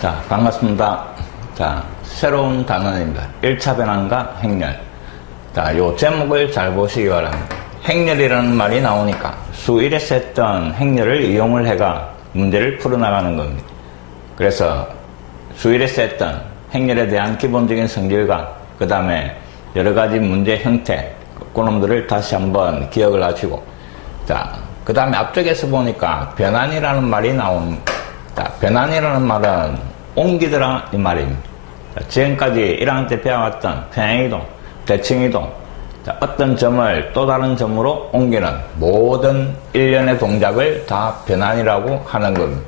자, 반갑습니다. 자, 새로운 단원입니다. 1차 변환과 행렬. 자, 요 제목을 잘 보시기 바랍니다. 행렬이라는 말이 나오니까 수1에서 했던 행렬을 이용을 해가 문제를 풀어나가는 겁니다. 그래서 수1에서 했던 행렬에 대한 기본적인 성질과 그 다음에 여러가지 문제 형태, 그놈들을 다시 한번 기억을 하시고, 자, 그 다음에 앞쪽에서 보니까 변환이라는 말이 나옵니다. 자, 변환이라는 말은 옮기더라 이 말입니다. 자, 지금까지 1학년 때 배워왔던 평행이동, 대칭이동, 자, 어떤 점을 또 다른 점으로 옮기는 모든 일련의 동작을 다 변환이라고 하는 겁니다.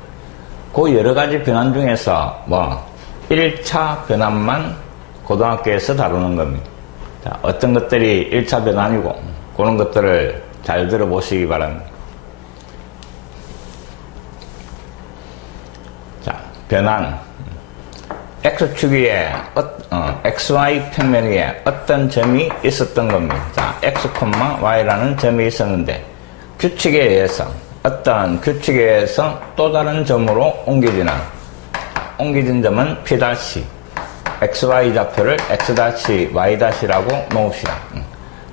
그 여러가지 변환 중에서 1차 변환만 고등학교에서 다루는 겁니다. 자, 어떤 것들이 1차 변환이고 그런 것들을 잘 들어보시기 바랍니다. 자, 변환. X축 위에, XY 평면 위에 어떤 점이 있었던 겁니다. 자, X, Y라는 점이 있었는데, 규칙에 의해서, 어떤 규칙에 의해서 또 다른 점으로 옮겨진 점은 P', XY 좌표를 X',Y'라고 놓읍시다.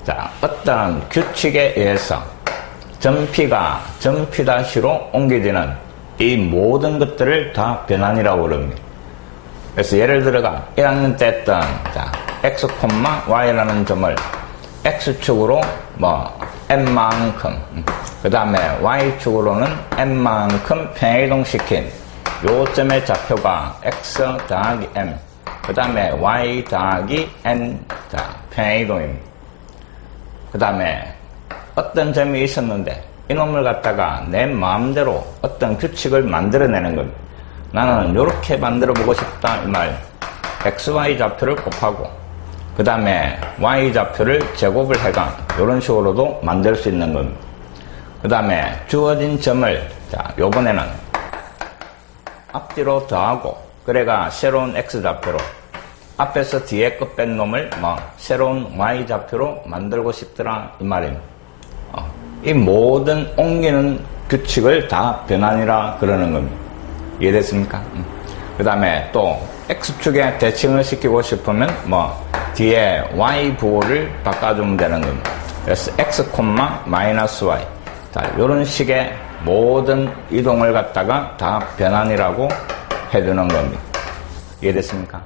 자, 어떤 규칙에 의해서 점 P가 점 P'로 옮겨지는 이 모든 것들을 다 변환이라고 그럽니다. 그래서 예를 들어가 1학년 때 했던 자, X, Y라는 점을 X축으로 N만큼, 그 다음에 Y축으로는 N만큼 평행이동시킨 요 점의 좌표가 X 더하기 M, 그 다음에 Y 더하기 N, 자, 평행이동입니다. 그 다음에 어떤 점이 있었는데 이놈을 갖다가 내 마음대로 어떤 규칙을 만들어내는 겁니다. 나는 이렇게 만들어 보고 싶다 이 말. XY 좌표를 곱하고 그 다음에 Y 좌표를 제곱을 해가 이런 식으로도 만들 수 있는 겁니다. 그 다음에 주어진 점을 자, 요번에는 앞뒤로 더하고 그래가 새로운 X 좌표로 앞에서 뒤에 거 뺀 놈을 새로운 Y 좌표로 만들고 싶더라 이 말입니다. 이 모든 옮기는 규칙을 다 변환이라 그러는 겁니다. 이해됐습니까? 그 다음에 또 X축에 대칭을 시키고 싶으면 뒤에 Y 부호를 바꿔주면 되는 겁니다. 그래서 X, Y. 자, 요런 식의 모든 이동을 갖다가 다 변환이라고 해주는 겁니다. 이해됐습니까?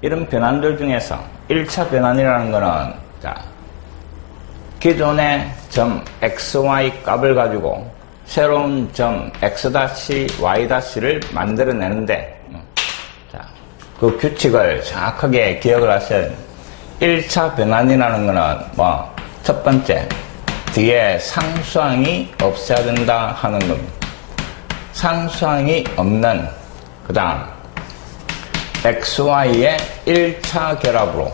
이런 변환들 중에서 1차 변환이라는 거는 자, 기존의 점 XY 값을 가지고 새로운 점 X',Y'를 만들어내는데 자, 그 규칙을 정확하게 기억을 하셔야 됩니다. 1차 변환이라는 거는 첫 번째 뒤에 상수항이 없어야 된다 하는 겁니다. 상수항이 없는 그 다음 XY의 1차 결합으로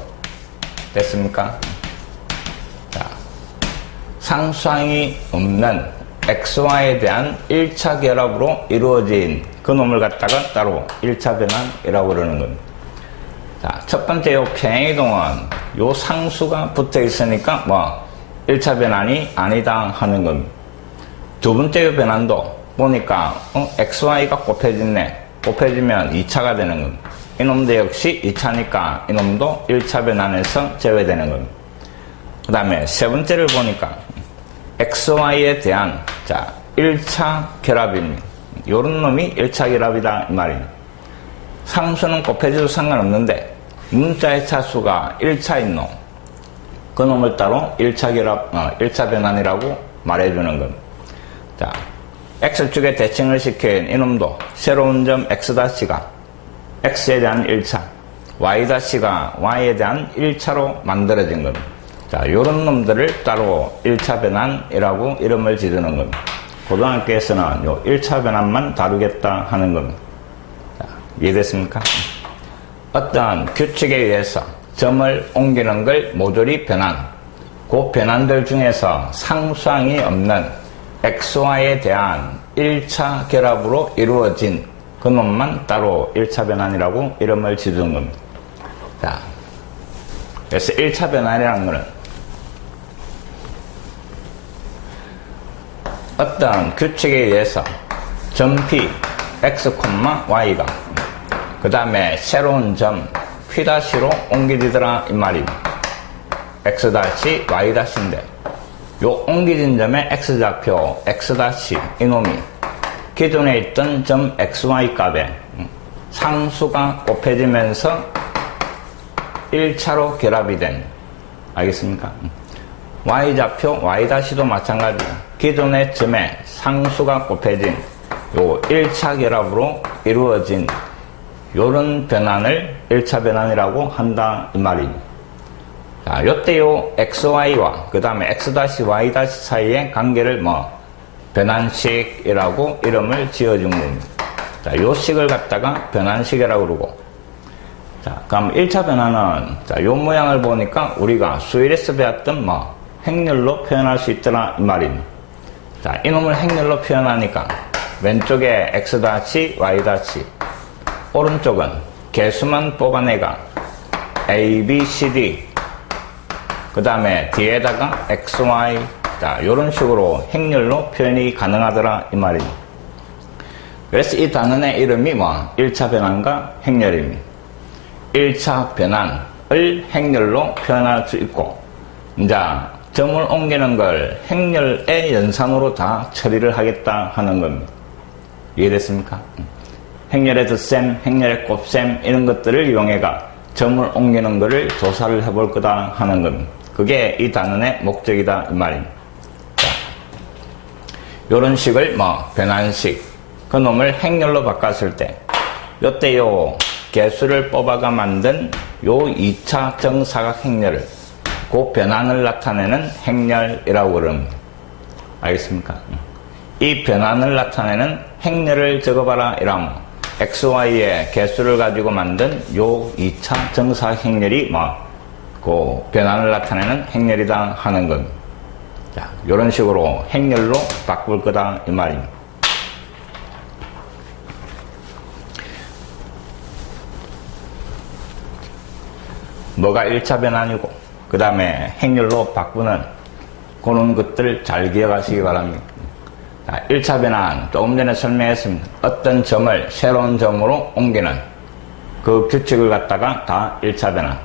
됐습니까? 자, 상수항이 없는 XY에 대한 1차 결합으로 이루어진 그 놈을 갖다가 따로 1차 변환이라고 그러는 겁니다. 자, 첫 번째 요 평행이동은 요 상수가 붙어 있으니까 1차 변환이 아니다 하는 겁니다. 두 번째 요 변환도 보니까 XY가 곱해지네. 곱해지면 2차가 되는 겁니다. 이놈도 역시 2차니까 이놈도 1차 변환에서 제외되는 겁니다. 그 다음에 세 번째를 보니까 XY에 대한 자 1차 결합입니다. 요런 놈이 1차 결합이다 이 말입니다. 상수는 곱해져도 상관없는데 문자의 차수가 1차인 놈, 그 놈을 따로 1차 결합, 1차 변환이라고 말해주는 겁니다. 자, X축에 대칭을 시킨 이놈도 새로운 점 X'가 X에 대한 1차, Y'가 Y에 대한 1차로 만들어진 겁니다. 자, 요런 놈들을 따로 1차 변환이라고 이름을 지르는 겁니다. 고등학교에서는 요 1차 변환만 다루겠다 하는 겁니다. 자, 이해됐습니까? 어떤 규칙에 의해서 점을 옮기는 걸 모조리 변환. 그 변환들 중에서 상수항이 없는 XY에 대한 1차 결합으로 이루어진 그 놈만 따로 1차 변환이라고 이름을 지르는 겁니다. 자, 그래서 1차 변환이라는 것은 어떤 규칙에 의해서 점 P, X, Y가 그 다음에 새로운 점 P'로 옮기지더라 이 말입니다. X-, Y-인데 요 옮기진 점의 X좌표 X- 이놈이 기존에 있던 점 XY 값에 상수가 곱해지면서 1차로 결합이 된, 알겠습니까? Y좌표 Y-도 마찬가지로 기존의 점에 상수가 곱해진 요 1차 결합으로 이루어진 요런 변환을 1차 변환이라고 한다 이 말입니다. 자, 요때 요 XY와 그 다음에 X-, Y- 사이의 관계를 변환식이라고 이름을 지어준 겁니다. 자, 요 식을 갖다가 변환식이라고 그러고, 자, 그럼 1차 변환은, 자, 요 모양을 보니까 우리가 수일에서 배웠던 행렬로 표현할 수 있더라 이 말입니다. 자, 이놈을 행렬로 표현하니까 왼쪽에 X-, Y-, 오른쪽은 개수만 뽑아내가 A, B, C, D, 그 다음에 뒤에다가 X, Y, 자, 요런 식으로 행렬로 표현이 가능하더라 이 말입니다. 그래서 이 단원의 이름이 1차 변환과 행렬입니다. 1차 변환을 행렬로 표현할 수 있고, 이제 점을 옮기는 걸 행렬의 연산으로 다 처리를 하겠다 하는 겁니다. 이해됐습니까? 행렬의 덧셈, 행렬의 곱셈 이런 것들을 이용해가 점을 옮기는 것을 조사를 해볼 거다 하는 겁니다. 그게 이 단원의 목적이다 이 말입니다. 자, 요런 식을 변환식, 그 놈을 행렬로 바꿨을 때 요때 요 개수를 뽑아가 만든 요 2차 정사각 행렬을, 그 변환을 나타내는 행렬이라고 그럽니다. 알겠습니까? 이 변환을 나타내는 행렬을 적어봐라 이라면 XY의 개수를 가지고 만든 요 2차 정사각 행렬이 그 변환을 나타내는 행렬이다 하는 겁니다. 자, 요런 식으로 행렬로 바꿀 거다 이 말입니다. 뭐가 1차 변환이고 그 다음에 행렬로 바꾸는 그런 것들 잘 기억하시기 바랍니다. 자, 1차 변환 조금 전에 설명했습니다. 어떤 점을 새로운 점으로 옮기는 그 규칙을 갖다가 다 1차 변환.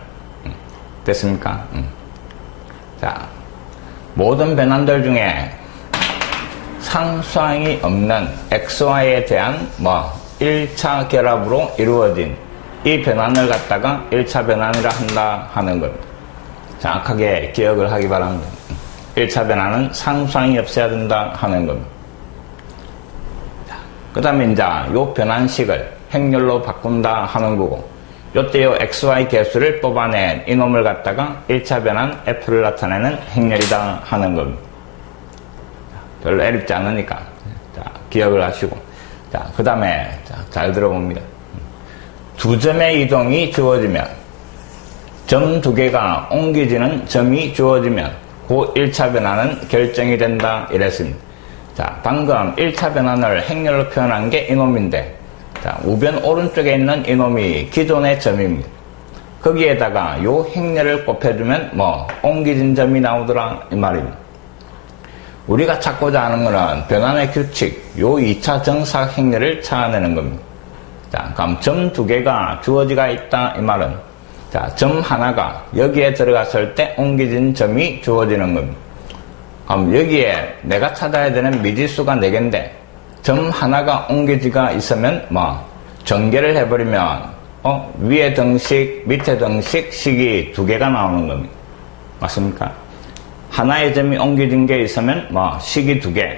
됐습니까? 자, 모든 변환들 중에 상수항이 없는 XY에 대한 1차 결합으로 이루어진 이 변환을 갖다가 1차 변환이라 한다 하는 겁니다. 정확하게 기억을 하기 바랍니다. 1차 변환은 상수항이 없어야 된다 하는 겁니다. 그 다음에 이제 요 변환식을 행렬로 바꾼다 하는 거고, 요때 요 XY 개수를 뽑아낸 이놈을 갖다가 1차 변환 F를 나타내는 행렬이다 하는 겁니다. 별로 어렵지 않으니까 자, 기억을 하시고, 자, 그 다음에 잘 들어봅니다. 두 점의 이동이 주어지면, 점 두 개가 옮기지는 점이 주어지면 그 1차 변환은 결정이 된다 이랬습니다. 자, 방금 1차 변환을 행렬로 표현한 게 이놈인데, 자, 우변 오른쪽에 있는 이놈이 기존의 점입니다. 거기에다가 요 행렬을 곱해주면 옮기진 점이 나오더라 이 말입니다. 우리가 찾고자 하는 것은 변환의 규칙, 요 2차 정사각 행렬을 찾아내는 겁니다. 자, 그럼 점 두 개가 주어지가 있다 이 말은, 자, 점 하나가 여기에 들어갔을 때 옮기진 점이 주어지는 겁니다. 그럼 여기에 내가 찾아야 되는 미지수가 4개인데 점 하나가 옮겨지가 있으면 전개를 해버리면 위에 등식, 밑에 등식, 식이 2개가 나오는 겁니다. 맞습니까? 하나의 점이 옮겨진 게 있으면 식이 2개.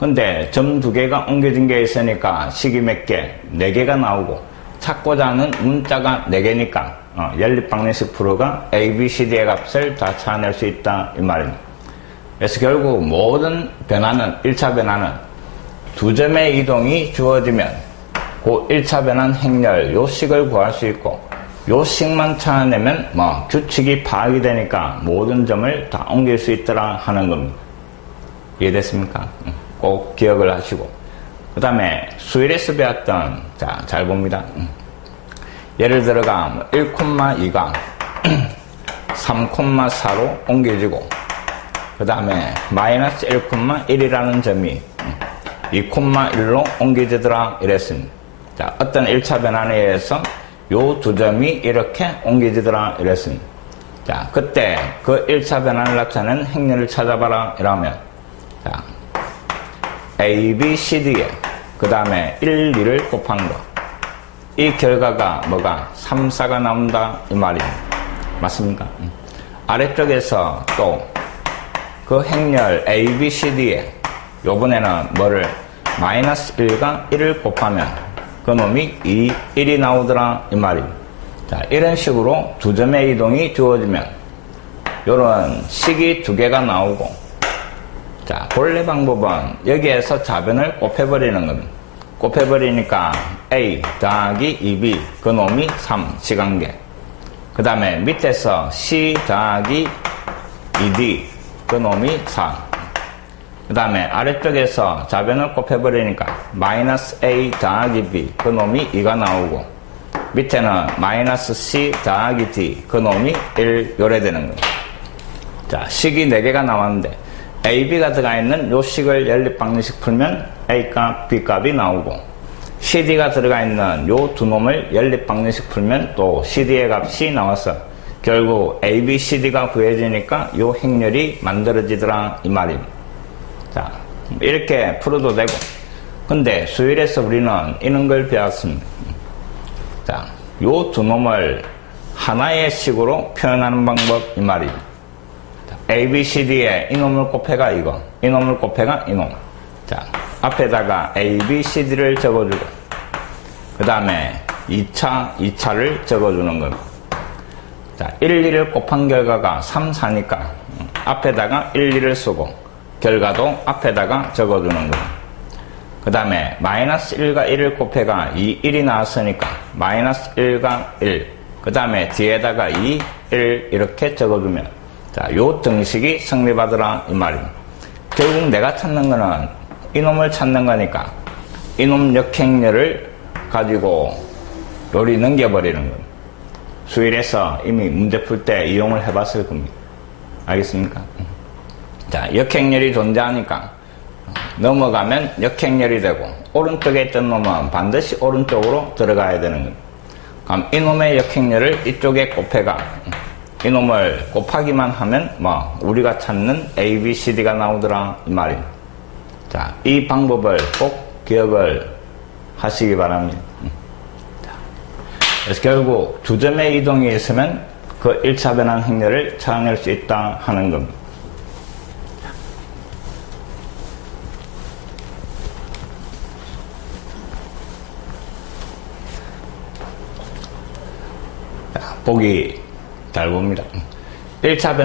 근데 점 2개가 옮겨진 게 있으니까 식이 몇 개? 4개가 나오고, 찾고자 하는 문자가 4개니까 연립방정식 풀어가 A, B, C, D의 값을 다 찾아낼 수 있다 이 말입니다. 그래서 결국 모든 변화는, 1차 변화는 두 점의 이동이 주어지면 그 1차 변환 행렬 요 식을 구할 수 있고, 요 식만 찾아내면 규칙이 파악이 되니까 모든 점을 다 옮길 수 있더라 하는 겁니다. 이해됐습니까? 꼭 기억을 하시고, 그 다음에 수일에서 배웠던, 자, 잘 봅니다. 예를 들어가 1,2가 3,4로 옮겨지고, 그 다음에 마이너스 1,1이라는 점이 2,1로 옮겨지더라 이랬습니다. 자, 어떤 1차 변환에 의해서 요 두 점이 이렇게 옮겨지더라 이랬습니다. 자, 그때 그 1차 변환을 나타내는 행렬을 찾아봐라 이러면, 자, A, B, C, D에 그 다음에 1, 2를 곱한 거. 이 결과가 뭐가 3, 4가 나온다 이 말입니다. 맞습니까? 아래쪽에서 또 그 행렬 A, B, C, D에 요번에는 뭐를 마이너스 1과 1을 곱하면 그 놈이 2, 1이 나오더라 이 말입니다. 자, 이런 식으로 두 점의 이동이 주어지면 요런 식이 두 개가 나오고, 자, 본래 방법은 여기에서 좌변을 곱해버리는 겁니다. 곱해버리니까 A 더하기 2B 그 놈이 3 시간계, 그 다음에 밑에서 C 더하기 2D 그 놈이 4, 그 다음에 아래쪽에서 좌변을 곱해버리니까 마이너스 A 더하기 B 그 놈이 2가 나오고, 밑에는 마이너스 C 더하기 D 그 놈이 1 요래 되는 거예요. 자, 식이 4개가 나왔는데 A, B가 들어가 있는 요 식을 연립방정식 풀면 A 값, B 값이 나오고, CD가 들어가 있는 요 두 놈을 연립방정식 풀면 또 CD의 값이 나와서 결국 A, B, CD가 구해지니까 요 행렬이 만들어지더라 이 말입니다. 자, 이렇게 풀어도 되고, 근데 수일에서 우리는 이런 걸 배웠습니다. 자, 요 두 놈을 하나의 식으로 표현하는 방법 이 말입니다. A, B, C, D에 이놈을 곱해가 이거, 이놈을 곱해가 이놈. 자, 앞에다가 A, B, C, D를 적어주고, 그 다음에 2차를 적어주는 겁니다. 자, 1, 2를 곱한 결과가 3, 4니까 앞에다가 1, 2를 쓰고, 결과도 앞에다가 적어주는 겁니다. 그 다음에 마이너스 1과 1을 곱해가 2, 1이 나왔으니까 마이너스 1과 1, 그 다음에 뒤에다가 2, 1 이렇게 적어주면, 자, 요 등식이 성립하더라 이 말입니다. 결국 내가 찾는 거는 이놈을 찾는 거니까 이놈 역행렬을 가지고 요리 넘겨버리는 겁니다. 수일에서 이미 문제 풀 때 이용을 해봤을 겁니다. 알겠습니까? 자, 역행렬이 존재하니까 넘어가면 역행렬이 되고, 오른쪽에 있던 놈은 반드시 오른쪽으로 들어가야 되는 겁니다. 그럼 이놈의 역행렬을 이쪽에 곱해가 이놈을 곱하기만 하면 뭐 우리가 찾는 A, B, C, D가 나오더라 이 말입니다. 자, 이 방법을 꼭 기억을 하시기 바랍니다. 자, 그래서 결국 두 점의 이동이 있으면 그 1차 변환 행렬을 찾아낼 수 있다 하는 겁니다. 자, 보기 잘 봅니다. 1차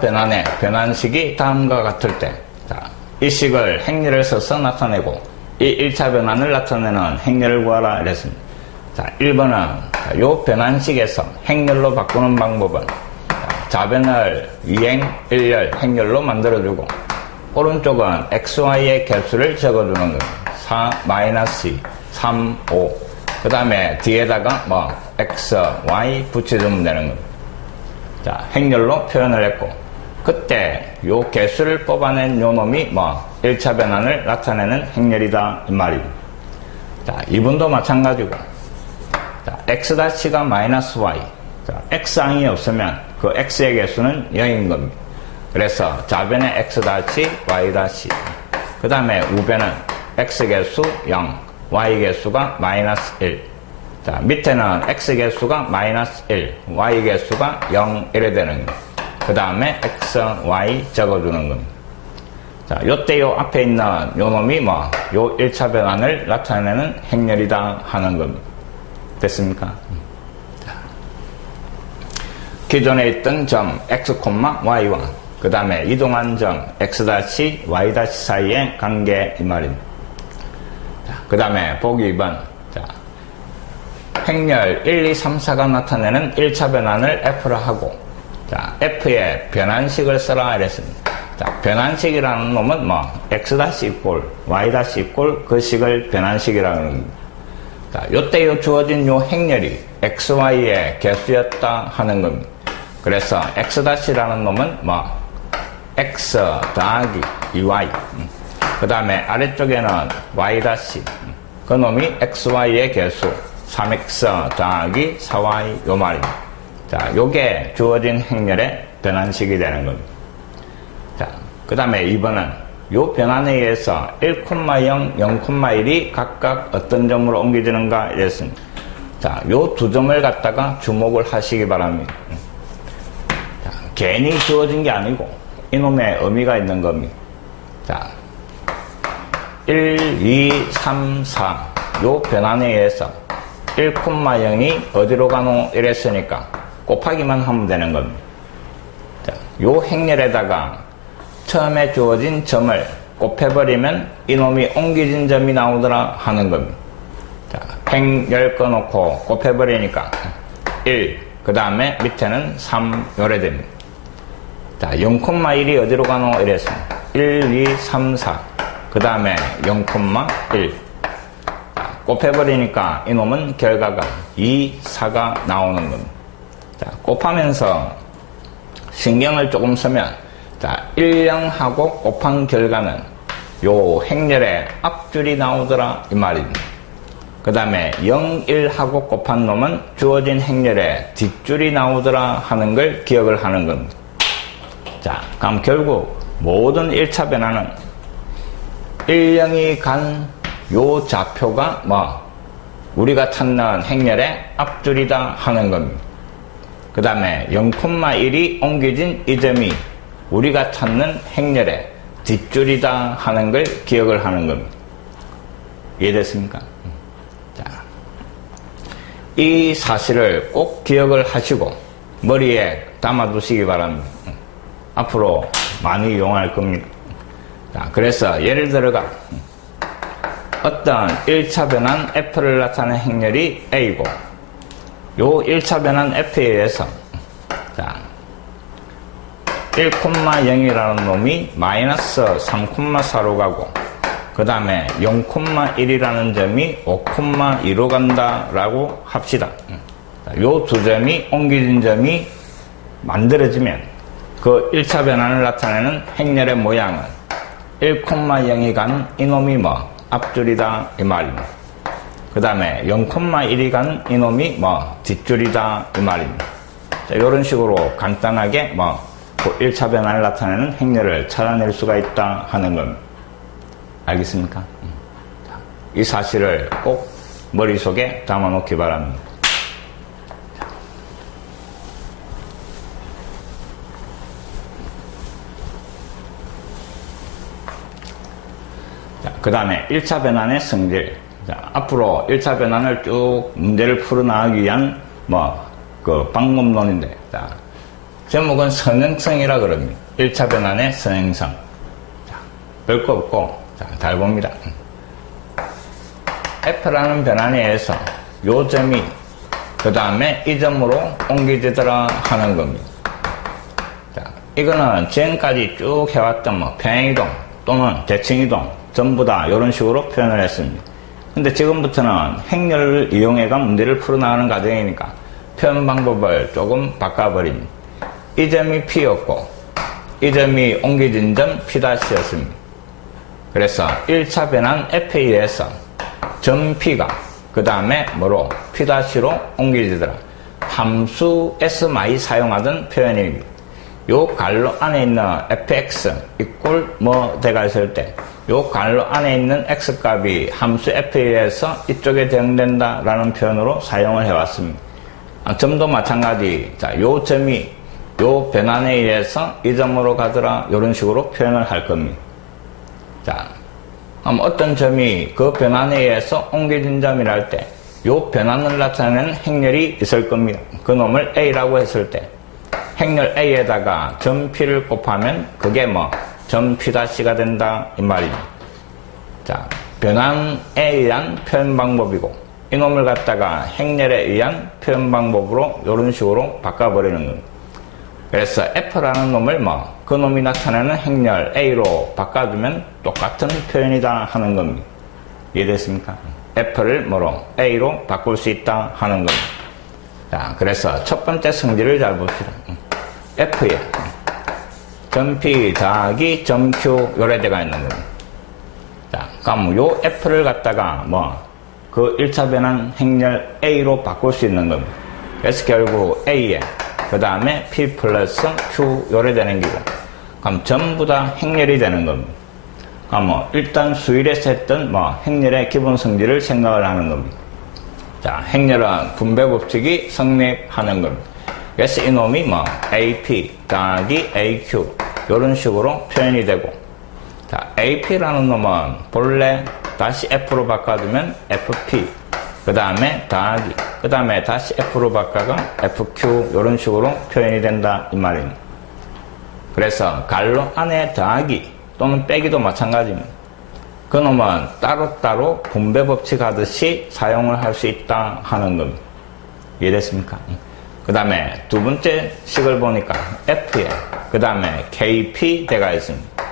변환의 변환식이 다음과 같을 때, 자, 이 식을 행렬을 써서 나타내고 이 1차 변환을 나타내는 행렬을 구하라 이랬습니다. 자, 1번은 요 변환식에서 행렬로 바꾸는 방법은, 좌변을 이행 1열 행렬로 만들어주고, 오른쪽은 XY의 개수를 적어주는 겁니다. 4, 마이너스 2, 3, 5. 그 다음에 뒤에다가 뭐 X, Y 붙여주면 되는 겁니다. 자, 행렬로 표현을 했고, 그때 요 개수를 뽑아낸 요 놈이 뭐 1차 변환을 나타내는 행렬이다 이 말입니다. 자, 2번도 마찬가지고, 자, X'가 마이너스 Y. 자, X항이 없으면 그 X의 개수는 0인 겁니다. 그래서 좌변에 X-, Y-. 그 다음에 우변은 X 개수 0, Y 개수가 마이너스 1. 자, 밑에는 X 개수가 마이너스 1, Y 개수가 0, 이래 되는 거. 그 다음에 X, Y 적어주는 겁니다. 자, 요때 요 앞에 있는 요 놈이 뭐, 요 1차 변환을 나타내는 행렬이다 하는 겁니다. 됐습니까? 자, 기존에 있던 점 X, Y와 그 다음에 이동한 점 X-, Y- 사이의 관계 이 말입니다. 그 다음에 보기 2번. 자, 행렬 1, 2, 3, 4가 나타내는 1차 변환을 F로 하고, 자, F의 변환식을 써라 이랬습니다. 자, 변환식이라는 놈은 뭐 X- Y- 그 식을 변환식이라고 합니다. 자, 요때 요 주어진 요 행렬이 XY의 개수였다 하는 겁니다. 그래서 X-라는 놈은 뭐 X 더하기 2Y, 그 다음에 아래쪽에는 Y-, 그놈이 xy의 개수 3x 더하기 4y 요 말입니다. 자, 요게 주어진 행렬의 변환식이 되는 겁니다. 자, 그 다음에 2번은 요 변환에 의해서 1,0, 0,1이 각각 어떤 점으로 옮겨지는가 이랬습니다. 자, 요 두 점을 갖다가 주목을 하시기 바랍니다. 자, 괜히 주어진 게 아니고 이놈의 의미가 있는 겁니다. 자, 1, 2, 3, 4 요 변환에 의해서 1,0이 어디로 가노 이랬으니까 곱하기만 하면 되는 겁니다. 자, 요 행렬에다가 처음에 주어진 점을 곱해버리면 이놈이 옮겨진 점이 나오더라 하는 겁니다. 자, 행렬 꺼놓고 곱해버리니까 1, 그 다음에 밑에는 3 요래 됩니다. 자, 0,1이 어디로 가노 이랬습니다. 1, 2, 3, 4 그 다음에 0,1 곱해버리니까 이놈은 결과가 2, 4가 나오는 겁니다. 자, 곱하면서 신경을 조금 쓰면 자, 1, 0하고 곱한 결과는 요 행렬의 앞줄이 나오더라 이 말입니다. 그 다음에 0, 1하고 곱한 놈은 주어진 행렬의 뒷줄이 나오더라 하는 걸 기억을 하는 겁니다. 자, 그럼 결국 모든 1차 변화는 1, 0이 간 요 좌표가 우리가 찾는 행렬의 앞줄이다 하는 겁니다. 그 다음에 0,1이 옮겨진 이 점이 우리가 찾는 행렬의 뒷줄이다 하는 걸 기억을 하는 겁니다. 이해됐습니까? 자, 이 사실을 꼭 기억을 하시고 머리에 담아두시기 바랍니다. 앞으로 많이 이용할 겁니다. 자, 그래서 예를 들어가 어떤 1차 변환 F를 나타내는 행렬이 A고 요 1차 변환 F에 의해서 자, 1,0이라는 놈이 마이너스 3,4로 가고 그 다음에 0,1이라는 점이 5,2로 간다라고 합시다. 요 두 점이 옮겨진 점이 만들어지면 그 1차 변환을 나타내는 행렬의 모양은 1,0이 간 이놈이 앞줄이다 이 말입니다. 그 다음에 0,1이 간 이놈이 뒷줄이다 이 말입니다. 자, 이런 식으로 간단하게 그 1차 변환을 나타내는 행렬을 찾아낼 수가 있다 하는 겁니다. 알겠습니까? 자, 이 사실을 꼭 머릿속에 담아놓기 바랍니다. 그 다음에 1차 변환의 성질. 자, 앞으로 1차 변환을 쭉 문제를 풀어나가기 위한 그 방법론인데, 자, 제목은 선행성이라 그럽니다. 1차 변환의 선행성. 자, 별거 없고, 자, 잘 봅니다. F라는 변환에 의해서 요 점이 그 다음에 이 점으로 옮겨지더라 하는 겁니다. 자, 이거는 지금까지 쭉 해왔던 평행이동 또는 대칭이동 전부 다 이런 식으로 표현을 했습니다. 근데 지금부터는 행렬을 이용해가 문제를 풀어나가는 과정이니까 표현 방법을 조금 바꿔버립니다. 이 점이 P였고 이 점이 옮겨진 점 P'였습니다. 그래서 1차 변환 F에 의해서 점 P가 그 다음에 P'로 옮겨지더라. 함수 S마이 사용하던 표현입니다. 요 갈로 안에 있는 fx 이꼴 돼가 있을 때 요 갈로 안에 있는 x값이 함수 f에 의해서 이쪽에 대응된다 라는 표현으로 사용을 해왔습니다. 점도 마찬가지. 자, 요 점이 요 변환에 의해서 이 점으로 가더라 이런 식으로 표현을 할 겁니다. 자, 어떤 점이 그 변환에 의해서 옮겨진 점이라 할 때 요 변환을 나타내는 행렬이 있을 겁니다. 그 놈을 A라고 했을 때 행렬 A에다가 점 P를 곱하면 그게 점 P-가 된다 이 말입니다. 자, 변환에 의한 표현 방법이고 이놈을 갖다가 행렬에 의한 표현 방법으로 이런 식으로 바꿔버리는 겁니다. 그래서 F라는 놈을 그 놈이 나타내는 행렬 A로 바꿔주면 똑같은 표현이다 하는 겁니다. 이해됐습니까? F를 A로 바꿀 수 있다 하는 겁니다. 자, 그래서 첫 번째 성질을 잘 봅시다. F에 점 P 더하기 점 Q 요래대가 있는 겁니다. 자, 그럼 요 F를 갖다가 그 1차 변환 행렬 A로 바꿀 수 있는 겁니다. 그래서 결국 A에 그 다음에 P 플러스 Q 요래 되는 기고, 그럼 전부 다 행렬이 되는 겁니다. 그럼 일단 수일에서 했던 행렬의 기본 성질을 생각을 하는 겁니다. 자, 행렬은 분배 법칙이 성립하는 겁니다. 그래서 이놈이 AP 더하기 AQ 이런 식으로 표현이 되고, 자, AP라는 놈은 본래 다시 F로 바꿔두면 FP, 그 다음에 더하기, 그 다음에 다시 F로 바꿔가 FQ 이런 식으로 표현이 된다 이 말입니다. 그래서 갈로 안에 더하기 또는 빼기도 마찬가지입니다. 그 놈은 따로따로 분배 법칙 하듯이 사용을 할 수 있다 하는 겁니다. 이해됐습니까? 그 다음에 두 번째 식을 보니까 F에 그 다음에 KP 대가 있습니다.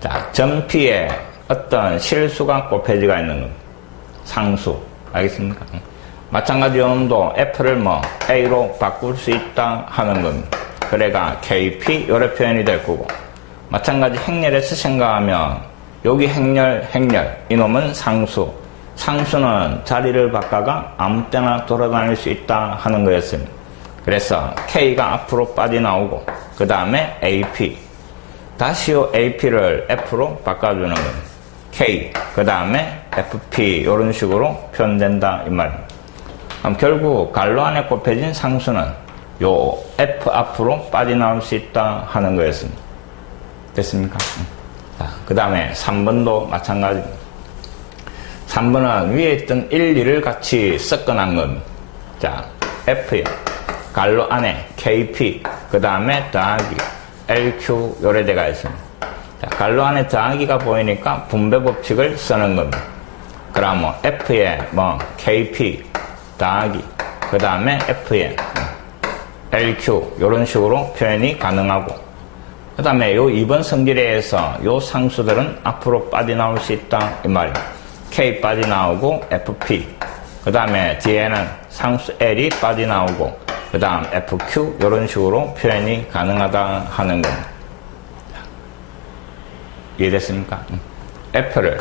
자, 점 P에 어떤 실수가 곱해지가 있는 겁니다. 상수. 알겠습니까? 마찬가지 요놈도 F를 A로 바꿀 수 있다 하는 겁니다. 그래가 KP 요래 표현이 될 거고, 마찬가지 행렬에서 생각하면 여기 행렬 이놈은 상수. 상수는 자리를 바꿔가 아무 때나 돌아다닐 수 있다 하는 거였습니다. 그래서 K가 앞으로 빠져나오고 그 다음에 AP, 다시 요 AP를 F로 바꿔주는 겁니다. K, 그 다음에 FP 이런 식으로 표현된다 이 말입니다. 그럼 결국 갈로 안에 곱해진 상수는 요 F 앞으로 빠져나올 수 있다 하는 거였습니다. 됐습니까? 자, 그 다음에 3번도 마찬가지입니다. 3번은 위에 있던 1, 2를 같이 섞어놓은 겁니다. 자, F에 갈로 안에 KP, 그 다음에 더하기 LQ 요래 돼가 있습니다. 자, 갈로 안에 더하기가 보이니까 분배 법칙을 쓰는 겁니다. 그럼 F에 KP 더하기, 그 다음에 F에 LQ 요런 식으로 표현이 가능하고, 그 다음에 요 2번 성질에서 요 상수들은 앞으로 빠져나올 수 있다 이 말입니다. K 빠져나오고 FP, 그 다음에 뒤에는 상수 L이 빠져나오고 그 다음 FQ 이런 식으로 표현이 가능하다 하는 겁니다. 이해됐습니까? F를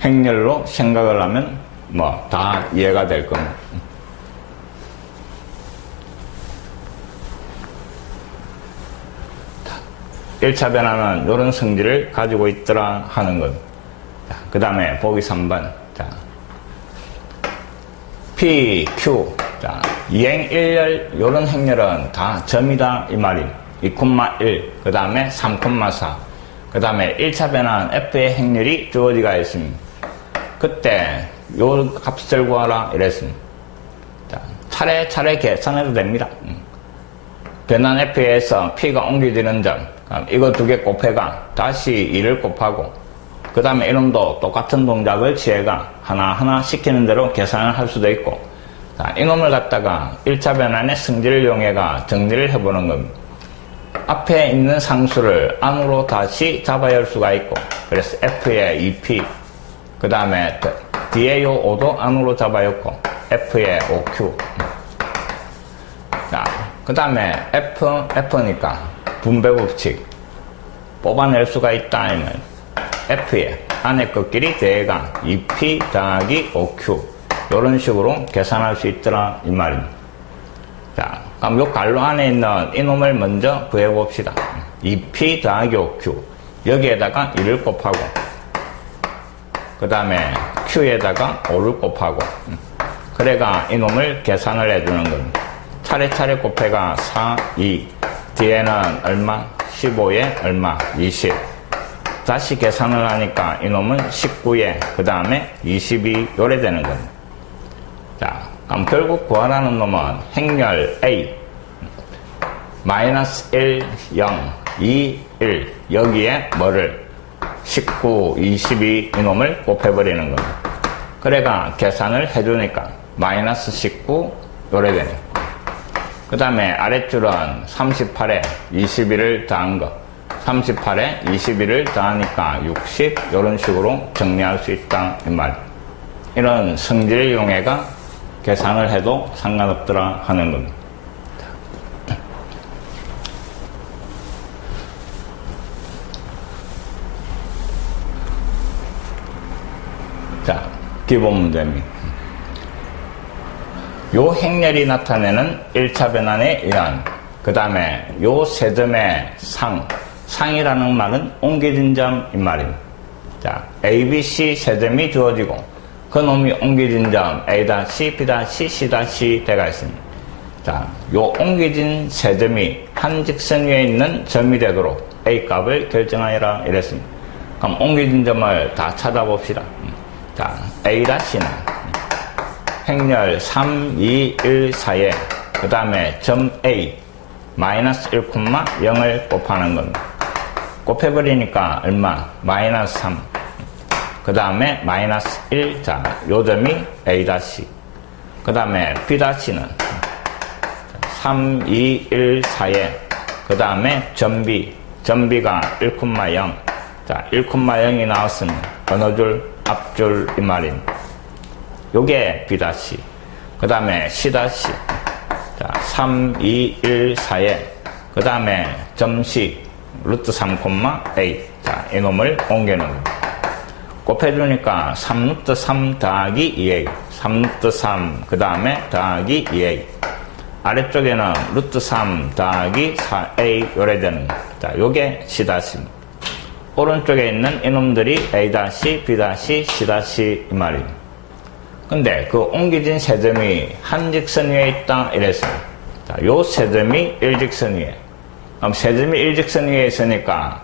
행렬로 생각을 하면 다 이해가 될 겁니다. 1차 변화는 이런 성질을 가지고 있더라 하는 것. 그 다음에 보기 3번. 자, P, Q. 자, 이행 1열, 이런 행렬은 다 점이다 이 말임. 2,1, 그 다음에 3,4. 그 다음에 1차 변화는 F의 행렬이 주어지가 있습니다. 그때 요 값을 구하라 이랬습니다. 자, 차례차례 계산해도 됩니다. 변환 F에서 P가 옮겨지는 점, 이거 두 개 곱해가 다시 2를 곱하고, 그 다음에 이놈도 똑같은 동작을 취해가 하나하나 시키는 대로 계산을 할 수도 있고, 자, 이놈을 갖다가 1차 변환의 성질을 이용해가 정리를 해보는 겁니다. 앞에 있는 상수를 안으로 다시 잡아야 할 수가 있고, 그래서 F에 2P, 그 다음에 뒤에 요 5도 안으로 잡아였고, F에 5Q. 자, 그 다음에 F니까 분배 법칙 뽑아낼 수가 있다 하면 F에 안에 것끼리 대가 2P 더하기 5Q 이런 식으로 계산할 수 있더라 이 말입니다. 자, 그럼 요 갈로 안에 있는 이놈을 먼저 구해봅시다. 2P 더하기 5Q 여기에다가 1을 곱하고 그 다음에 Q에다가 5를 곱하고 그래가 이놈을 계산을 해주는 겁니다. 차례차례 곱해가 4, 2 뒤에는 얼마? 15에 얼마? 20 다시 계산을 하니까 이놈은 19에 그 다음에 22 요래 되는 겁니다. 자, 그럼 결국 구하라는 놈은 행렬 A 마이너스 1, 0, 2, 1 여기에 뭐를 19, 22 이놈을 곱해버리는 겁니다. 그래가 계산을 해주니까 마이너스 19 요래 되네. 그 다음에 아랫줄은 38에 21을 더한 거 38에 21을 더하니까 60 이런 식으로 정리할 수 있다 이 말. 이런 성질을 이용해가 계산을 해도 상관없더라 하는 겁니다. 자, 기본 문제입니다. 요 행렬이 나타내는 1차 변환에 의한 그 다음에 요 세 점의 상이라는 말은 옮겨진 점인 말입니다. 자, A, B, C 세 점이 주어지고 그 놈이 옮겨진 점 A-, B-, C- 대가 있습니다. 자, 요 옮겨진 세 점이 한 직선 위에 있는 점이 되도록 A 값을 결정하여라 이랬습니다. 그럼 옮겨진 점을 다 찾아봅시다. 자, A-는 행렬 3, 2, 1 사이에 그 다음에 점 A 마이너스 1,0을 곱하는 겁니다. 곱해버리니까 얼마? 마이너스 3. 그 다음에 마이너스 1. 자, 요 점이 A-. 그 다음에 B-는 3, 2, 1 사이에 그 다음에 점 B. 점 B가 1,0. 자, 1,0이 나왔으면 어느 줄? 앞줄 이 말입니다. 요게 B-. 그 다음에 C-. 자, 3, 2, 1 사이에 그 다음에 점 C 루트 3, A. 자, 이놈을 옮겨놓는 겁니다. 곱해주니까 3 루트 3 더하기 2A 3 루트 3 그 다음에 더하기 2A 아래쪽에는 루트 3 더하기 4A 요래 되는 겁니다. 자, 요게 C-입니다. 오른쪽에 있는 이놈들이 A-, B-, C- 이 말입니다. 근데 그 옮겨진 세 점이 한 직선 위에 있다 이랬어요. 자, 요 세 점이 일직선 위에. 그럼 세 점이 일직선 위에 있으니까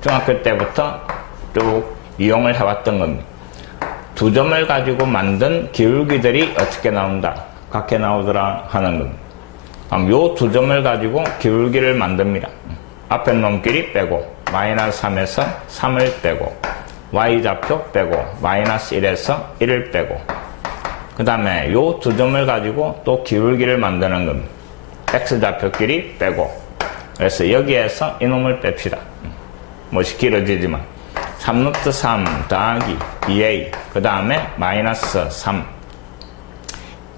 중학교 때부터 쭉 이용을 해왔던 겁니다. 두 점을 가지고 만든 기울기들이 어떻게 나온다? 각게 나오더라 하는 겁니다. 그럼 요 두 점을 가지고 기울기를 만듭니다. 앞에 놈끼리 빼고 마이너스 3에서 3을 빼고 y좌표 빼고 마이너스 1에서 1을 빼고 그 다음에 요 두 점을 가지고 또 기울기를 만드는 겁니다. x좌표끼리 빼고 그래서 여기에서 이놈을 뺍시다. 뭐시 길어지지만 3 루트 3 더하기 2a 그 다음에 마이너스 3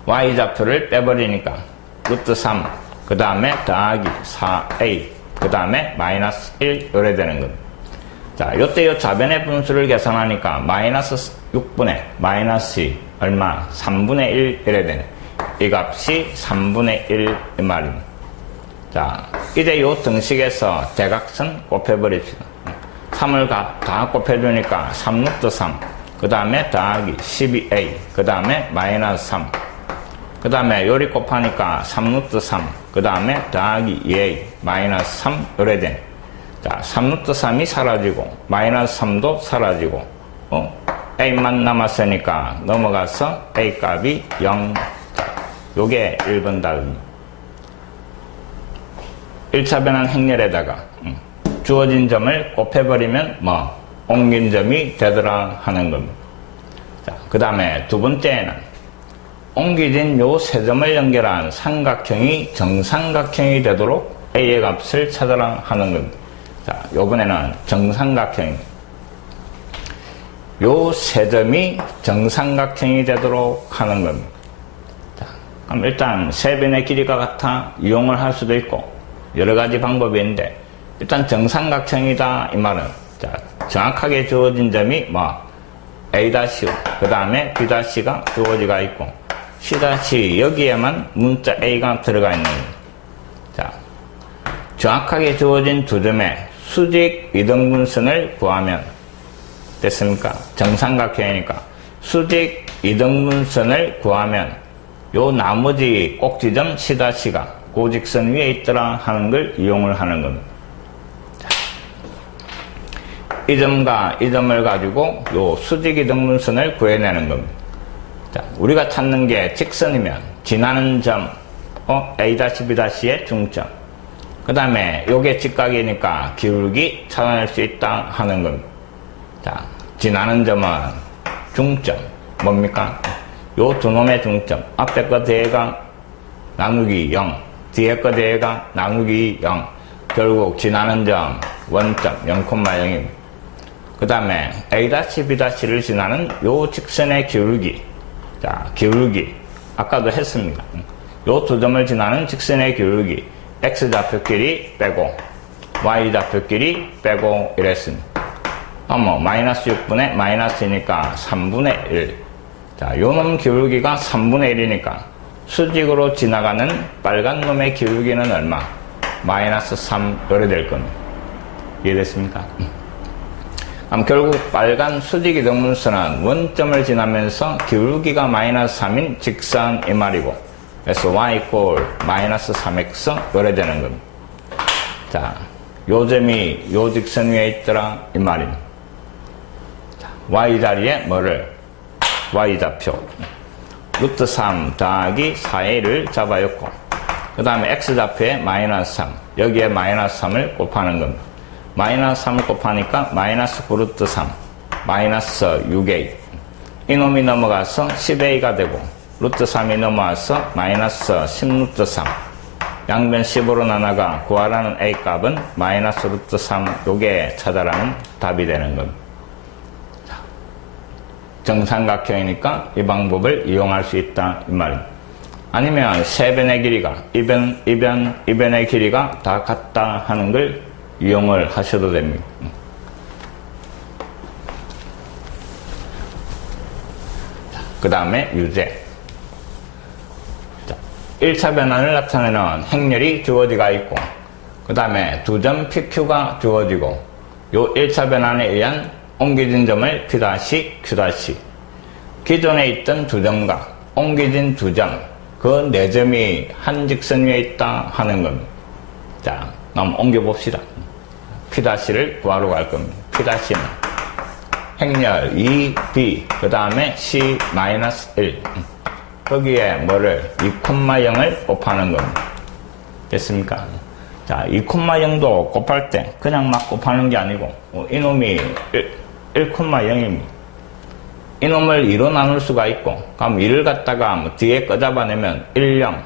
y좌표를 빼버리니까 루트 3 그 다음에 더하기 4a 그 다음에 마이너스 1 요래 되는 겁니다. 자, 요때 요 좌변의 분수를 계산하니까 마이너스 6분의 마이너스 2 얼마? 3분의 1 이래 되네. 이 값이 3분의 1 이 말입니다. 자, 이제 요 등식에서 대각선 곱해버립시다. 3을 다 곱해주니까 3 루트 3 그 다음에 더하기 12a 그 다음에 마이너스 3 그 다음에 요리 곱하니까 3 루트 3 그 다음에 더하기 2a 마이너스 3 요래 되네. 자, 3 루트 3이 사라지고 마이너스 3도 사라지고 a만 남았으니까 넘어가서 a 값이 0. 자, 요게 1번 답입니다. 1차 변환 행렬에다가 주어진 점을 곱해버리면 옮긴 점이 되더라 하는 겁니다. 자, 그 다음에 두 번째는 옮겨진 요 세 점을 연결한 삼각형이 정삼각형이 되도록 a의 값을 찾아라 하는 겁니다. 자, 요번에는 정삼각형입니다. 요 세 점이 정삼각형이 되도록 하는 겁니다. 자, 그럼 일단 세 변의 길이가 같아 이용을 할 수도 있고 여러 가지 방법이 있는데 일단 정삼각형이다 이 말은 자, 정확하게 주어진 점이 A-, 그 다음에 B-가 주어지가 있고 C- 여기에만 문자 A가 들어가 있는 겁니다. 자, 정확하게 주어진 두 점의 수직 이등분선을 구하면 됐습니까? 정삼각형이니까 수직 이등분선을 구하면 요 나머지 꼭지점 C-가 고직선 위에 있더라 하는 걸 이용을 하는 겁니다. 자, 이 점과 이 점을 가지고 요 수직 이등분선을 구해내는 겁니다. 자, 우리가 찾는 게 직선이면 지나는 점 A-, B-의 중점 그 다음에 요게 직각이니까 기울기 찾아낼 수 있다 하는 겁니다. 자, 지나는 점은 중점 뭡니까? 요 두 놈의 중점 앞에 거 대가 나누기 0 뒤에 거 대가 나누기 0 결국 지나는 점 원점 0,0입니다. 그 다음에 A-, B-를 지나는 요 직선의 기울기 자, 기울기 아까도 했습니다. 요 두 점을 지나는 직선의 기울기 X좌표끼리 빼고 Y좌표끼리 빼고 이랬습니다. 마이너스 6분의 마이너스니까 3분의 1. 자, 요놈 기울기가 3분의 1이니까 수직으로 지나가는 빨간 놈의 기울기는 얼마? 마이너스 3 요래 될 겁니다. 이해됐습니까? 그럼 결국 빨간 수직 이등분선은 원점을 지나면서 기울기가 마이너스 3인 직선 이 말이고, 그래서 y 이꼴 마이너스 3x 요래 되는 겁니다. 자, 요 점이 요 직선 위에 있더라 이 말입니다. 자, y 자리에 뭐를? y좌표 루트 3 더하기 4의 1을 잡아였고, 그 다음에 x좌표에 마이너스 3, 여기에 마이너스 3을 곱하는 겁니다. 마이너스 3을 곱하니까 마이너스 9루트 3 마이너스 6a, 이놈이 넘어가서 10a가 되고 루트 3이 넘어와서 마이너스 10루트 3, 양변 10으로 나눠가 구하라는 a 값은 마이너스 루트 3 요게 찾아라는 답이 되는 겁니다. 정삼각형이니까 이 방법을 이용할 수 있다 이 말입니다. 아니면 세 변의 길이가 이변의 길이가 다 같다 하는 걸 이용을 하셔도 됩니다. 그 다음에 유제. 1차 변환을 나타내는 행렬이 주어지가 있고, 그 다음에 두 점 PQ가 주어지고, 요 1차 변환에 의한 옮겨진 점을 P', Q', 기존에 있던 두 점과 옮겨진 두 점, 그 네 점이 한 직선 위에 있다 하는 겁니다. 자, 그럼 옮겨봅시다. P'를 구하러 갈 겁니다. P'는 행렬 2B, 그 다음에 C-1. 거기에 뭐를? 2,0을 곱하는 겁니다. 됐습니까? 자, 2,0도 곱할 때 그냥 막 곱하는 게 아니고, 이놈이 1,0입니다. 이놈을 2로 나눌 수가 있고, 그럼 2를 갖다가 뭐 뒤에 꺼잡아내면 1, 0.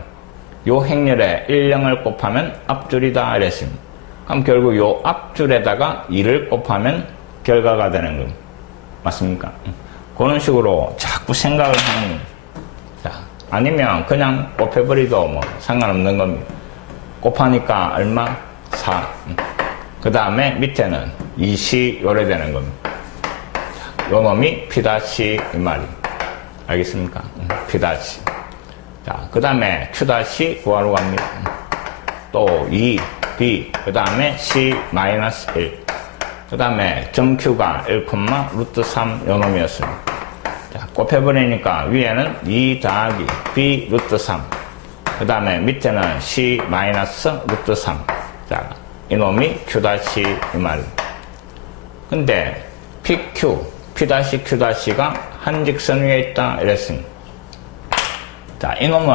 요 행렬에 1, 0을 곱하면 앞줄이다 이랬습니다. 그럼 결국 요 앞줄에다가 2를 곱하면 결과가 되는 겁니다. 맞습니까? 그런 식으로 자꾸 생각을 하는 겁니다. 자, 아니면 그냥 곱해버리도 뭐 상관없는 겁니다. 곱하니까 얼마? 4. 그 다음에 밑에는 2C 요래 되는 겁니다. 요 놈이 P' 이 말이. 알겠습니까? P'. 자, 그 다음에 Q' 구하러 갑니다. 또 2, B, 그 다음에 C-1. 그 다음에 점 Q가 1, 루트 3 요 놈이었습니다. 자, 곱해버리니까 위에는 2 더하기 B 루트 3. 그 다음에 밑에는 C 마이너스 루트 3. 자, 이놈이 Q' 이 말입니다. 근데 PQ, P'Q'가 한 직선 위에 있다 이랬습니다. 자, 이놈은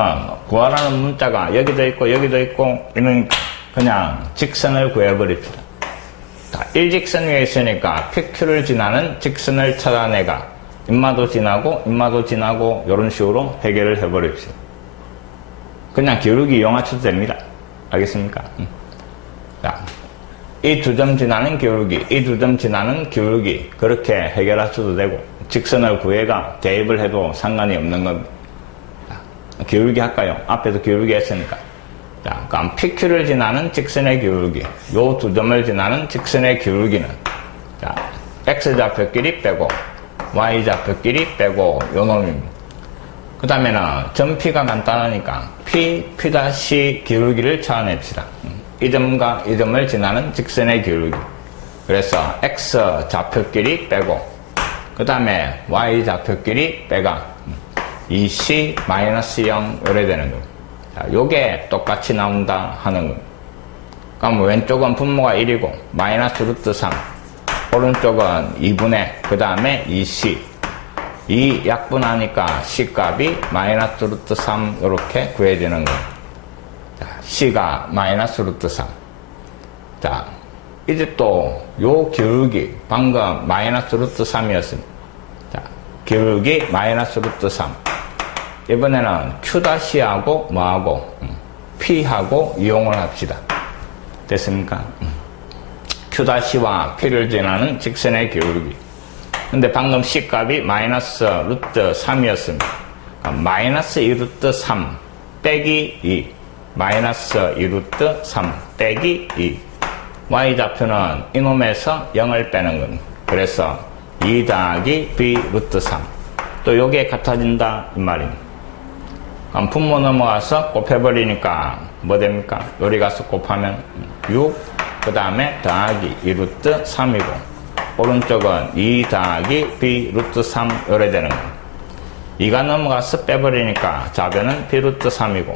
구하라는 문자가 여기도 있고 여기도 있고 이러니까 그냥 직선을 구해버립시다. 자, 일직선 위에 있으니까 PQ를 지나는 직선을 찾아내가 인마도 지나고 이런 식으로 해결을 해버립시다. 그냥 기울기 이용하셔도 됩니다. 알겠습니까? 자, 이 두 점 지나는 기울기, 이 두 점 지나는 기울기 그렇게 해결하셔도 되고, 직선을 구해가 대입을 해도 상관이 없는 겁니다. 자, 기울기 할까요? 앞에서 기울기 했으니까. 자, 그럼 PQ를 지나는 직선의 기울기, 요 두 점을 지나는 직선의 기울기는, 자, X좌표끼리 빼고 Y좌표끼리 빼고 요 놈입니다. 그 다음에는 점 P가 간단하니까 P' 기울기를 찾아냅시다. 이 점과 이 점을 지나는 직선의 기울기. 그래서 X좌표끼리 빼고, 그 다음에 Y좌표끼리 빼가 2C-0 요래 되는 겁니다. 자, 요게 똑같이 나온다 하는 겁니다. 그럼 왼쪽은 분모가 1이고 마이너스 루트 3, 오른쪽은 2분의 그 다음에 2C, 2 약분하니까 C 값이 마이너스 루트 3 이렇게 구해지는 겁니다. 자, C가 마이너스 루트 3. 자, 이제 또 요 기울기 방금 마이너스 루트 3이었습니다. 자, 기울기 마이너스 루트 3. 이번에는 Q'하고 뭐하고 P하고 이용을 합시다. 됐습니까? Q'와 P를 지나는 직선의 기울기. 근데 방금 C 값이 마이너스 루트 3이었습니다. 마이너스 2 루트 3 빼기 2. 마이너스 2 루트 3 빼기 2. Y좌표는 이놈에서 0을 빼는 겁니다. 그래서 2 더하기 b 루트 3. 또 요게 같아진다 이 말입니다. 그럼 분모 넘어가서 곱해버리니까 뭐 됩니까? 요리 가서 곱하면 6, 그 다음에 더하기 2 루트 3이고 오른쪽은 2 더하기 b 루트 3 요래 되는 거예요. 2가 넘어가서 빼버리니까 좌변은 b 루트 3이고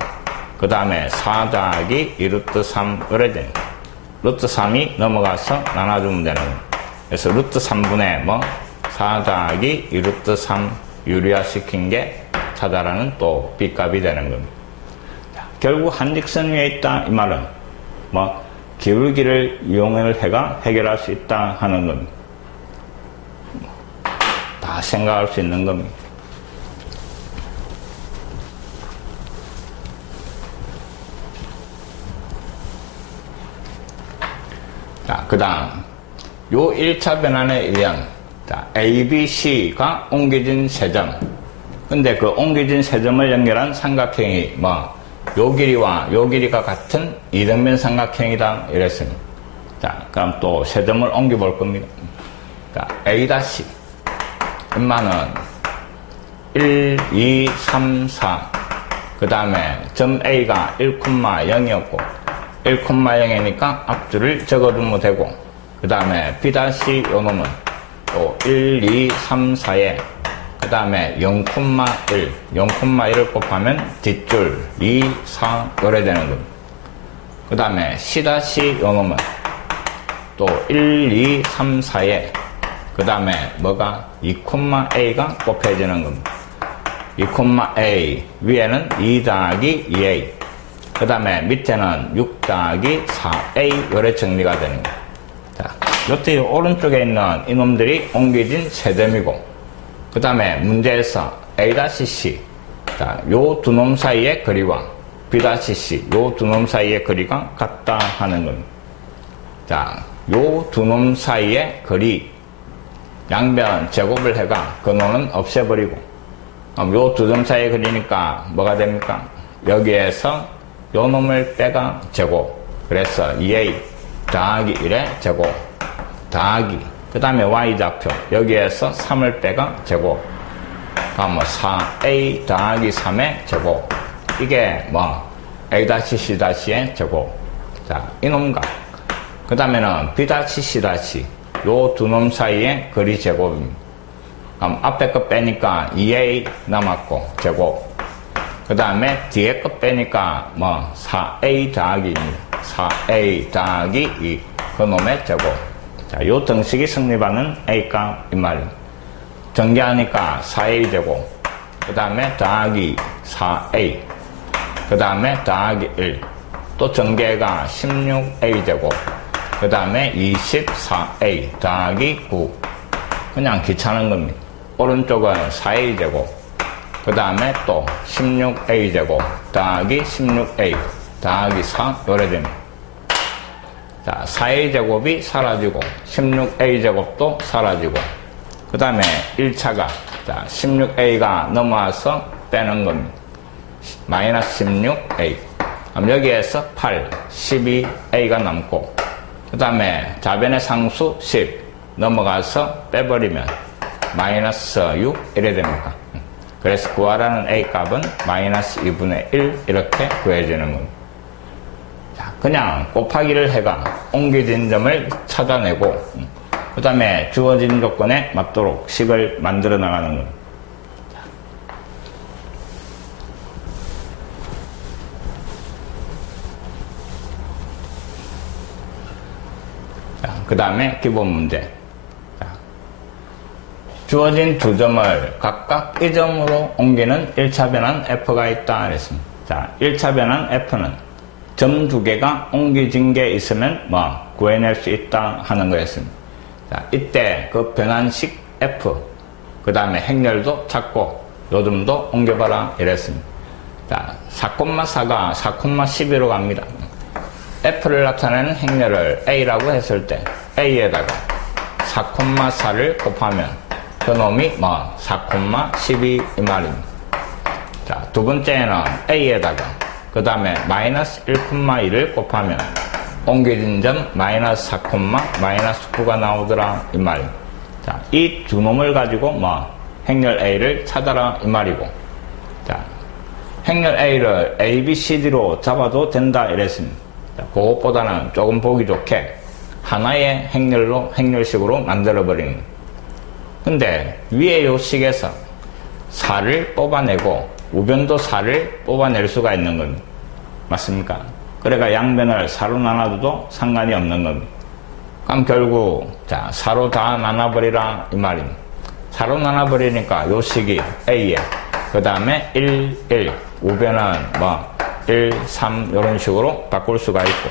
그 다음에 4 더하기 2 루트 3 요래 되는 거예요. 루트 3이 넘어가서 나눠주면 되는 거예요. 그래서 루트 3분의 4 더하기 2 루트 3 유리화 시킨 게 찾아라는 또 b값이 되는 겁니다. 자, 결국 한직선 위에 있다 이 말은 기울기를 이용을 해가 해결할 수 있다 하는 겁니다. 다 생각할 수 있는 겁니다. 자, 그 다음 요 1차 변환에 의한 A, B, C가 옮겨진 세 점. 근데 그 옮겨진 세 점을 연결한 삼각형이 요 길이와 요 길이가 같은 이등변 삼각형이다 이랬습니다. 자, 그럼 또 세 점을 옮겨 볼 겁니다. 자, A' 인마는 1, 2, 3, 4. 그 다음에 점 A가 1,0이었고 1,0이니까 앞줄을 적어두면 되고 그 다음에 B' 요 놈은 또 1, 2, 3, 4에 그 다음에 0,1 0,1을 곱하면 뒷줄 2, 4 요래 되는 겁니다. 그 다음에 C' 요 놈은 또 1, 2, 3, 4에 그 다음에 뭐가 2,A가 곱해지는 겁니다. 2,A 위에는 2 더하기 2A 그 다음에 밑에는 6 더하기 4A 요래 정리가 되는 겁니다. 자, 요때 오른쪽에 있는 이놈들이 옮겨진 세 점이고 그 다음에 문제에서 A-C 자, 요 두 놈 사이의 거리와 B-C 요 두 놈 사이의 거리가 같다 하는 겁니다. 자, 요 두 놈 사이의 거리 양변 제곱을 해가 그 놈은 없애버리고 그럼 요 두 점 사이의 거리니까 뭐가 됩니까? 여기에서 요 놈을 빼가 제곱 그래서 2A 더하기 1의 제곱 더하기 그 다음에 Y좌표 여기에서 3을 빼가 제곱 그럼 4A 더하기 3의 제곱 이게 A-C-의 제곱 자 이놈과 그 다음에는 B-C 요 두 놈 사이의 거리 제곱입니다. 그럼 앞에 거 빼니까 2A 남았고 제곱 그 다음에 뒤에 거 빼니까 4A 더하기입니다. 4A 더하기 2 그 놈의 제곱 자, 요 등식이 성립하는 A값 이 말입니다. 전개하니까 4A 제곱 그 다음에 더하기 4A 그 다음에 더하기 1 또 전개가 16A 제곱 그 다음에 24A 더하기 9 그냥 귀찮은 겁니다. 오른쪽은 4A 제곱 그 다음에 또 16A 제곱 더하기 16A 더하기 4 요래 됩니다. 자, 4A 제곱이 사라지고 16A 제곱도 사라지고 그 다음에 1차가 자, 16A가 넘어와서 빼는 겁니다. 마이너스 16A 그럼 여기에서 8, 12A가 남고 그 다음에 좌변의 상수 10 넘어가서 빼버리면 마이너스 6 이래 됩니까? 그래서 구하라는 A값은 마이너스 2분의 1 이렇게 구해지는 겁니다. 자, 그냥 곱하기를 해가 옮겨진 점을 찾아내고 그 다음에 주어진 조건에 맞도록 식을 만들어 나가는 겁니다. 그 다음에 기본 문제. 자, 주어진 두 점을 각각 이 점으로 옮기는 1차 변환 F가 있다 그랬습니다. 자, 1차 변환 F는 점 두 개가 옮겨진 게 있으면 구해낼 수 있다 하는 거였습니다. 자, 이때 그 변환식 F 그 다음에 행렬도 찾고 요점도 옮겨봐라 이랬습니다. 자, 4,4가 4,12로 갑니다. F를 나타내는 행렬을 A라고 했을 때 A에다가 4,4를 곱하면 그 놈이 4,12 이 말입니다. 자, 두 번째는 A에다가 그 다음에 마이너스 1,1을 곱하면 옮겨진 점 마이너스 4, 마이너스 9가 나오더라 이 말입니다. 자, 이 두 놈을 가지고 뭐 행렬 A를 찾아라 이 말이고, 자, 행렬 A를 A, B, C, D로 잡아도 된다 이랬습니다. 자, 그것보다는 조금 보기 좋게 하나의 행렬로 행렬식으로 만들어 버리는. 근데 위에 요 식에서 4를 뽑아내고 우변도 4를 뽑아낼 수가 있는 겁니다. 맞습니까? 그러니까 양변을 4로 나눠도 상관이 없는 겁니다. 그럼 결국 자 4로 다 나눠버리라 이 말입니다. 4로 나눠버리니까 요 식이 A에 그 다음에 1, 1 우변은 뭐 1, 3 이런 식으로 바꿀 수가 있고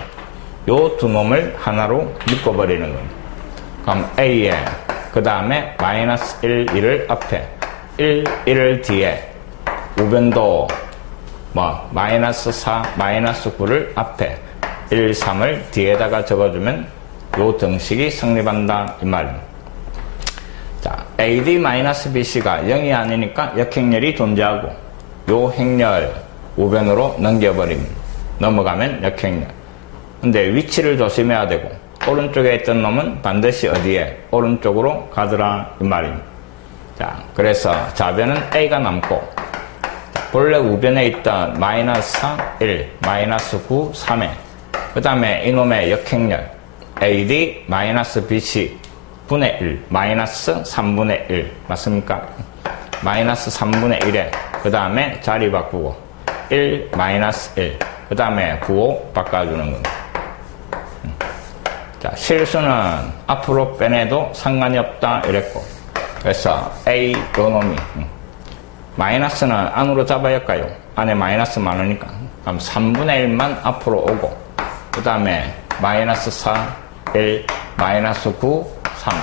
요 두 놈을 하나로 묶어버리는 겁니다. 그럼 A에 그 다음에 마이너스 1, 1을 앞에 1, 1을 뒤에 우변도 뭐 마이너스 4, 마이너스 9를 앞에 1, 3을 뒤에다가 적어주면 요 등식이 성립한다 이 말입니다. 자, AD-BC가 0이 아니니까 역행렬이 존재하고 요 행렬 우변으로 넘겨버립니다. 넘어가면 역행렬. 근데 위치를 조심해야 되고 오른쪽에 있던 놈은 반드시 어디에? 오른쪽으로 가더라 이 말입니다. 자, 그래서 좌변은 A가 남고 본래 우변에 있던 마이너스 4, 1, 마이너스 9, 3에 그 다음에 이놈의 역행렬 AD-BC 분의 1, 마이너스 3분의 1 맞습니까? 마이너스 3분의 1에 그 다음에 자리 바꾸고 1, 마이너스 1 그 다음에 9, 5 바꿔주는 겁니다. 자, 실수는 앞으로 빼내도 상관이 없다 이랬고 그래서 A 요 놈이 마이너스는 안으로 잡아야 할까요? 안에 마이너스 많으니까 그럼 3분의 1만 앞으로 오고 그 다음에 마이너스 4, 1, 마이너스 9, 3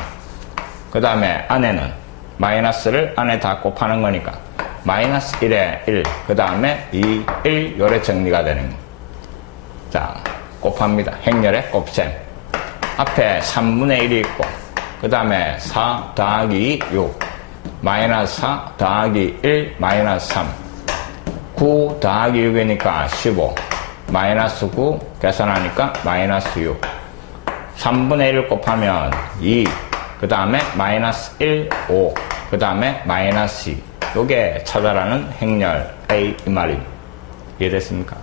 그 다음에 안에는 마이너스를 안에 다 곱하는 거니까 마이너스 1에 1 그 다음에 2, 1 요래 정리가 되는 거예요. 자, 곱합니다. 행렬의 곱셈 앞에 3분의 1이 있고 그 다음에 4 더하기 6 마이너스 4 더하기 1 마이너스 3 9 더하기 6이니까 15 마이너스 9 계산하니까 마이너스 6 3분의 1을 곱하면 2 그 다음에 마이너스 1 5 그 다음에 마이너스 2 요게 찾아라는 행렬 A 이 말입니다. 이해됐습니까?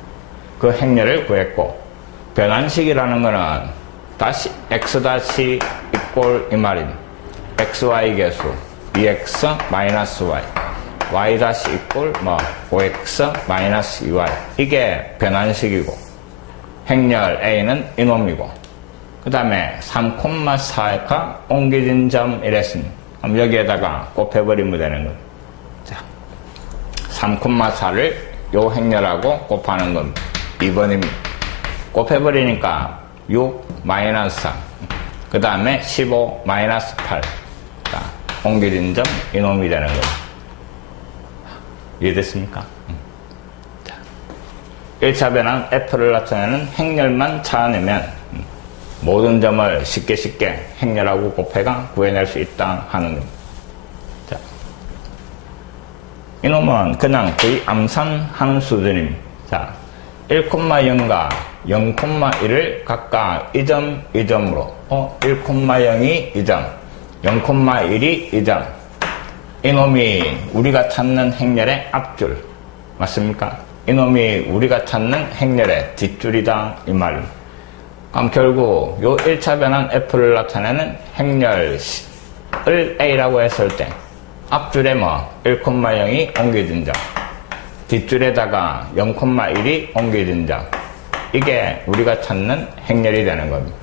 그 행렬을 구했고 변환식이라는 거는 다시 x 다시 이꼴 이 말입니다. xy 계수 2x 마이너스 y y 다시 이꼴 뭐 5x 마이너스 2y 이게 변환식이고 행렬 A는 이놈이고 그 다음에 3,4가 옮겨진 점 이랬습니다. 그럼 여기에다가 곱해버리면 되는 거예요. 자, 3,4를 요 행렬하고 곱하는 겁니다. 2번입니다. 곱해버리니까 6 마이너스 3 그 다음에 15 마이너스 8 자, 옮겨진 점 이놈이 되는 거예요. 이해됐습니까? 자, 1차 변환 F를 나타내는 행렬만 찾아내면 모든 점을 쉽게 행렬하고 곱해가 구해낼 수 있다 하는 겁니다. 자, 이놈은 그냥 거의 암산하는 수준입니다. 자, 1,0과 0,1을 각각 이 점, 이 점으로 1,0이 이 점, 0,1이 이 점 이놈이 우리가 찾는 행렬의 앞줄 맞습니까? 이놈이 우리가 찾는 행렬의 뒷줄이다 이 말입니다. 그럼 결국 요 1차 변환 F를 나타내는 행렬을 A라고 했을 때 앞줄에 뭐 1,0이 옮겨진 점 뒷줄에다가 0,1이 옮겨진 점 이게 우리가 찾는 행렬이 되는 겁니다.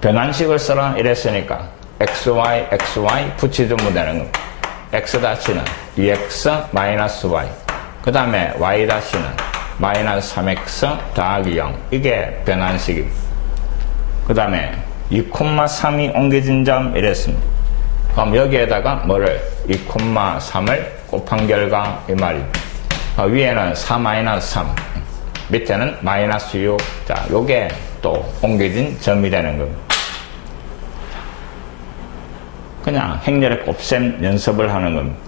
변환식을 써라 이랬으니까 xy, xy 붙이주면 되는 겁니다. x-는 2x 마이너스 y 그 다음에 y-는 마이너스 3x 더하기 0 이게 변환식입니다. 그 다음에 2,3이 옮겨진 점 이랬습니다. 그럼 여기에다가 뭐를 2,3을 곱한 결과 이 말입니다. 위에는 4 마이너스 3 밑에는 마이너스 6 자, 요게 또 옮겨진 점이 되는 겁니다. 그냥 행렬의 곱셈 연습을 하는 겁니다.